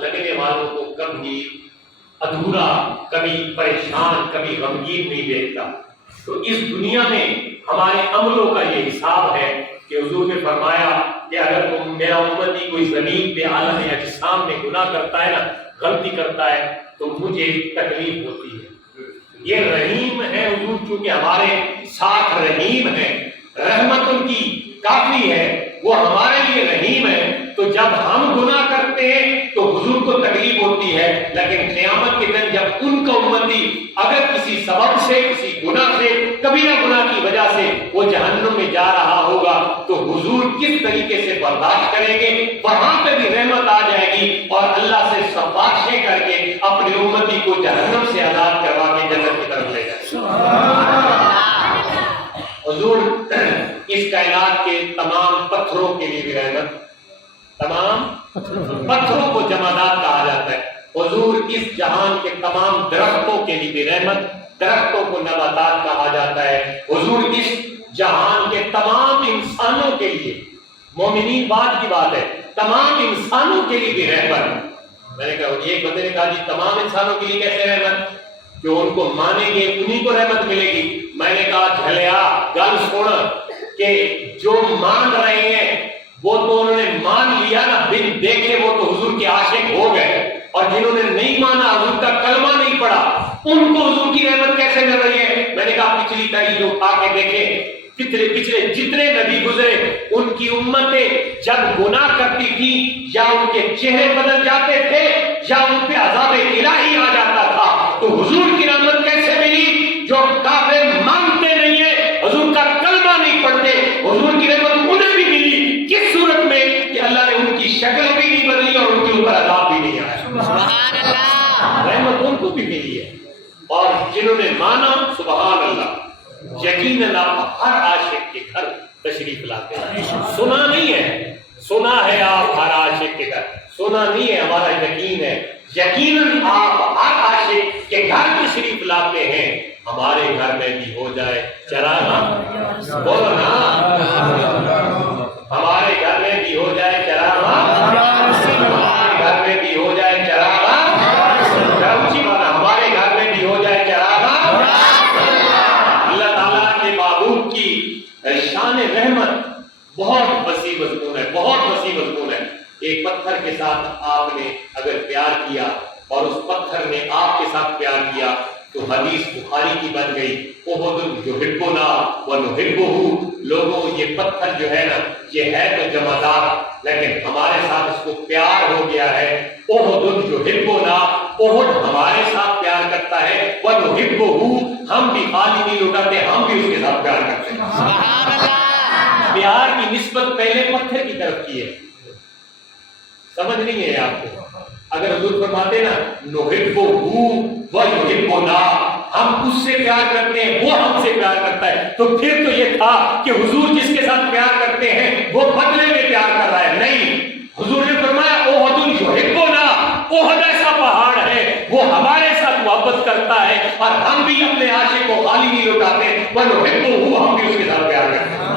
لگنے والوں کو کبھی ادھورا، کبھی پریشان، کبھی غمگین نہیں دیکھتا۔ تو اس دنیا میں ہمارے عملوں کا یہ حساب ہے کہ حضور نے فرمایا کہ اگر میرا امتی کوئی زمین پہ عالم اجسام میں گناہ کرتا ہے نا، غلطی کرتا ہے، تو مجھے تکلیف ہوتی ہے۔ یہ رحیم ہے حضور، چونکہ ہمارے ساتھ رحیم ہے، رحمت ان کی کافی ہے، وہ ہمارے لیے رحیم ہے۔ تو جب ہم گناہ کرتے ہیں تو حضور کو تکلیف ہوتی ہے، لیکن قیامت کے دن جب ان کا امتی اگر کسی سبب سے، کسی گناہ سے، کبیرہ گناہ کی وجہ سے وہ جہنم میں جا رہا ہوگا، تو حضور کس طریقے سے برداشت کریں گے؟ وہاں پہ بھی رحمت آ جائے گی اور اللہ سے سفارشیں کر کے اپنے امتی کو جہنم سے آزاد کروا کے جنت کی طرف لے جائیں۔ حضور اس کائنات کے تمام پتھروں کے لیے بھی رحمت، تمام پتھروں کو جمادات کہا جاتا ہے۔ حضور اس جہان کے تمام درختوں کے لیے بھی رحمت، درختوں کو نباتات کہا جاتا ہے۔ حضور اس جہان کے تمام انسانوں کے لیے، مومنین بعد کی بات ہے، تمام انسانوں کے لیے بھی رحمت۔ میں نے کہا ایک بندے نے کہا جی تمام انسانوں کے لیے کیسے رحمت؟ جو ان کو مانیں گے انہیں کو رحمت ملے گی۔ میں نے کہا جھلیا گل سن کہ جو مان رہے ہیں وہ تو انہوں نے مان لیا نا، بن دیکھے وہ تو حضور کے عاشق ہو گئے، اور جنہوں نے نہیں مانا، حضور کا کلمہ نہیں پڑھا، ان کو حضور کی رحمت کیسے مل رہی ہے؟ میں نے کہا پچھلی تاریخ اٹھا کے دیکھیں، پچھلے جتنے نبی گزرے ان کی امتیں جب گناہ کرتی تھی یا ان کے چہرے بدل جاتے تھے یا ان پہ عذاب الہی آ جاتا تھا، تو حضور کی رحمت کیسے ملی؟ جو کافر مانتے نہیں ہیں، حضور کا کلمہ نہیں پڑھتے، حضور کی رحمت انہیں بھی ملی۔ کس صورت میں؟ کہ اللہ نے ان کی شکل بھی نہیں بدلی اور ان کے اوپر عذاب بھی نہیں آیا۔ سبحان اللہ، رحمت ان کو بھی ملی ہے۔ اور جنہوں نے مانا، سبحان اللہ، یقیناً آپ ہر عاشق کے گھر تشریف لاتے ہیں۔ سنا نہیں ہے، سنا ہے آپ ہر عاشق کے گھر، سنا نہیں ہے، ہمارا یقین ہے، یقیناً آپ ہر عاشق کے گھر تشریف لاتے ہیں۔ ہمارے گھر میں بھی ہو جائے چراغاں، بولو نا، ہمارے گھر میں بھی ہو جائے چراغاں، ہمارے گھر میں بھی ہو جائے چراغاں، ہمارے گھر میں بھی ہو جائے چراغاں۔ اللہ تعالیٰ کے محبوب کی شان رحمت بہت وسیع مضمون ہے، بہت وسیع مضمون ہے۔ ایک پتھر کے ساتھ آپ نے اگر پیار کیا اور اس پتھر نے آپ کے ساتھ پیار کیا تو حدیث بخاری کی بن گئی، احد یحبنا ونحبہ۔ لوگوں یہ پتھر جو ہے نا، یہ ہے تو جمادات، لیکن ہمارے ساتھ اس کو پیار ہو گیا ہے۔ احد یحبنا، احد ہمارے ساتھ پیار کرتا ہے، ونحبہ، ہم بھی خالی نہیں لوٹاتے، ہم بھی اس کے ساتھ پیار کرتے ہیں۔ سبحان اللہ، پیار کی نسبت پہلے پتھر کی طرف کی ہے، سمجھ نہیں ہے آپ کو؟ اگر حضور فرماتے نا نحبہ ویحبنا، ہم اس سے پیار کرتے ہیں، وہ ہم سے پیار کرتا ہے، تو پھر تو یہ تھا کہ حضور جس کے ساتھ پیار کرتے ہیں وہ بدلے میں پیار کر رہا ہے، نہیں۔ حضور نے فرمایا احد یحبنا، احد ایسا پہاڑ ہے وہ ہمارے ساتھ محبت کرتا ہے اور ہم بھی اپنے عاشق کو خالی نہیں لوٹاتے، ونحبہ، ہم بھی اس کے ساتھ پیار کرتے ہیں۔